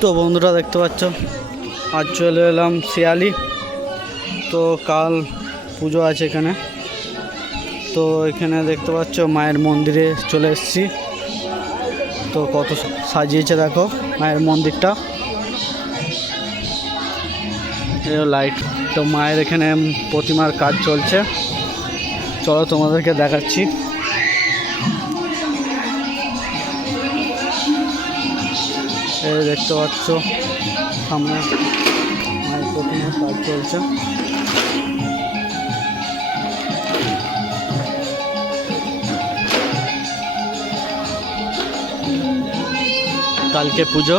তো বন্ধুরা দেখতে পাচ্ছ, আজ চলে এলাম শিয়ালি। তো কাল পুজো আছে এখানে। তো এখানে দেখতে পাচ্ছ, মায়ের মন্দিরে চলে এসেছি। তো কত সাজিয়েছে দেখো মায়ের মন্দিরটা। লাইট তো মায়ের এখানে প্রতিমার কাজ চলছে। চলো তোমাদেরকে দেখাচ্ছি। দেখতে পাচ্ছ সামনে মায়ের কাজ চলছে। কালকে পুজো,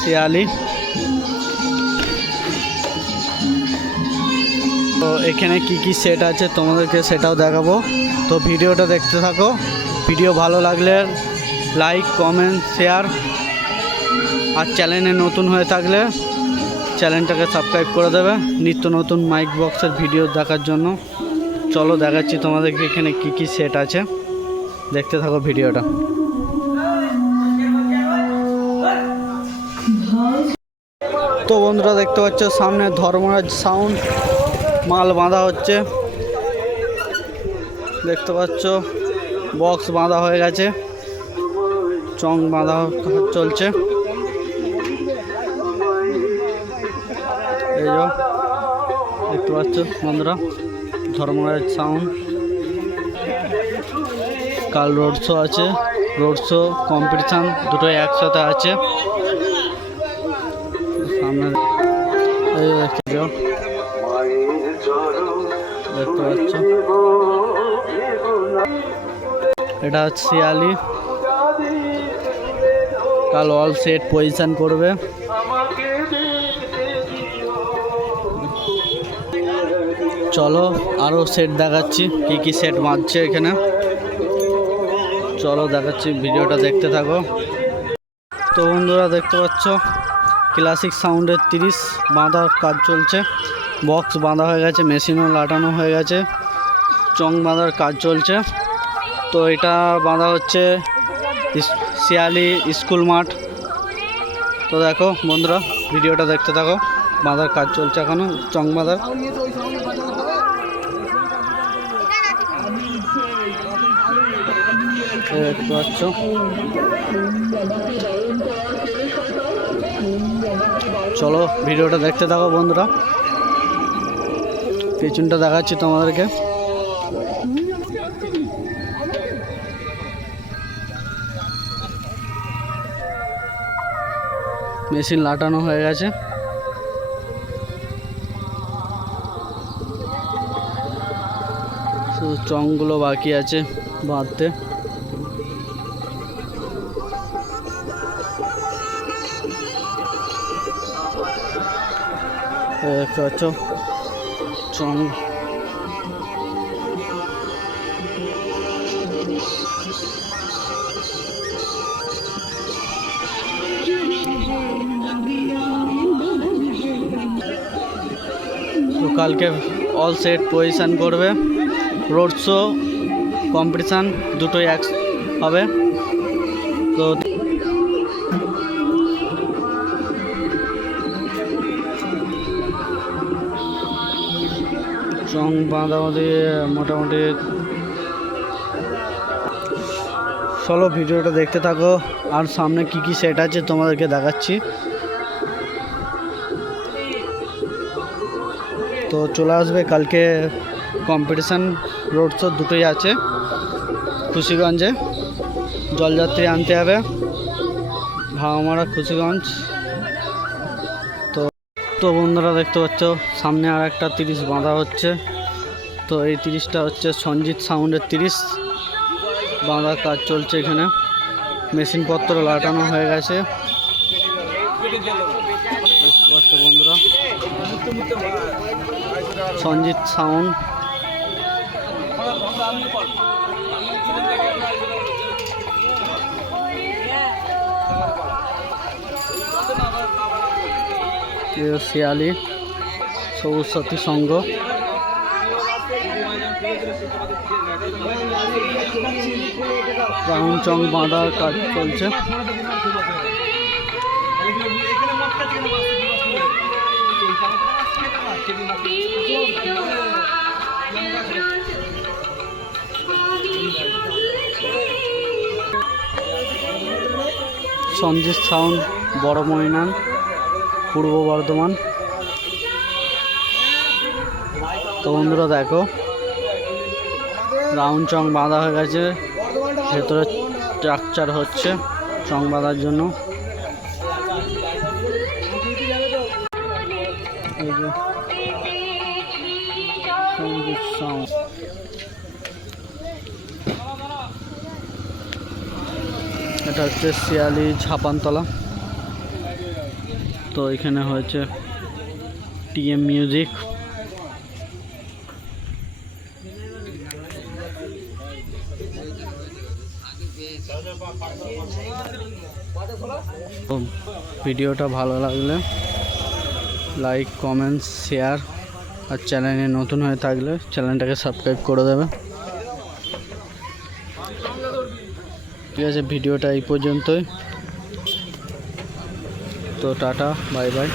শিয়ালি। তো এখানে কি কি সেট আছে তোমাদেরকে সেটাও দেখাবো। তো ভিডিওটা দেখতে থাকো। ভিডিও ভালো লাগলে লাইক কমেন্ট শেয়ার আর চ্যানেলে নতুন হয়ে থাকলে চ্যানেলটাকে সাবস্ক্রাইব করে দেবে। নিত্য নতুন মাইক বক্সের ভিডিও দেখার জন্য। চলো দেখাচ্ছি তোমাদেরকে এখানে কি কি সেট আছে। দেখতে থাকো ভিডিওটা তো বন্ধুরা, দেখতে পাচ্ছ, সামনে ধর্মরাজ সাউন্ড মাল বাঁধা হচ্ছে। দেখতে পাচ্ছ বক্স বাঁধা হয়ে গেছে। চং বাঁধা চলছে। এই দেখতে পাচ্ছ বন্ধুরা, ধর্মরাজ সাউন্ড কাল রোড শো আছে রোড শো কম্পিটিশান দুটোই একসাথে আছে। সামনে এই দেখতে পাচ্ছ। এটা হচ্ছে শিয়ালি। কাল অল সেট পজিশন করবে। চলো আরও সেট দেখাচ্ছি, কি কি সেট মারছে এখানে। চলো দেখাচ্ছি, ভিডিওটা দেখতে থাকো। তো বন্ধুরা, দেখতে পাচ্ছ ক্লাসিক সাউন্ডের তিরিশ বাঁধার কাজ চলছে। বক্স বাঁধা হয়ে গেছে মেশিনও লাটানো হয়ে গেছে, চং বাঁধার কাজ চলছে। তো এটা বাঁধা হচ্ছে শিয়ালি স্কুল মাঠ। তো দেখো বন্ধুরা, ভিডিওটা দেখতে থাকো। বাঁধার কাজ চলছে এখনও, চং বাঁধার। দেখতে পাচ্ছ। চলো ভিডিওটা দেখতে থাকো বন্ধুরা। পেছনটা দেখাচ্ছি তোমাদেরকে। মেশিন লাটানো হয়ে গেছে। চংগুলো বাকি আছে বাঁধতে। দেখতে পাচ্ছ? চং তো কালকে অল সেট পজিশান করবে। রোড শো কম্পিটিশান দুটোই এক হবে। তো চং বাঁধাবাঁধি মোটামুটি চলো, ভিডিওটা দেখতে থাকো। আর সামনে কি কি সেট আছে তোমাদেরকে দেখাচ্ছি। তো চলে আসবে কালকে কম্পিটিশান রোড শো দুটোই আছে, খুশিগঞ্জে। জলযাত্রী আনতে হবে ভাঙামারা খুশিগঞ্জ। তো তো বন্ধুরা দেখতে পাচ্ছ, সামনে আর একটা তিরিশ বাঁধা হচ্ছে। তো এই তিরিশটা হচ্ছে সঞ্জিত সাউন্ডের তিরিশ। বাঁধার কাজ চলছে এখানে। মেশিনপত্র লাটানো হয়ে গেছে। পাচ্ছ বন্ধুরা। সঞ্জিত সাউন্ড। শিয়ালি সবুজ সাথী সংঘ। রাউন্ড চং বাঁধার কাজ চলছে। সঞ্জিত সাউন্ড বড় ময়নান পূর্ব বর্ধমান। তো বন্ধুরা দেখো, রাউন্ড চং বাঁধা হয়ে গেছে, ভেতরে স্ট্রাকচার হচ্ছে চং বাঁধার জন্য। এটা হচ্ছে শিয়ালি ছাপানতলা। তো এখানে হয়েছে টিএম মিউজিক। ভিডিওটা ভালো লাগলে লাইক কমেন্টস শেয়ার, আর চ্যানেলে নতুন হয়ে থাকলে চ্যানেলটাকে সাবস্ক্রাইব করে দেবে। ঠিক আছে, ভিডিওটা এই পর্যন্তই। তো টাটা, বাই বাই।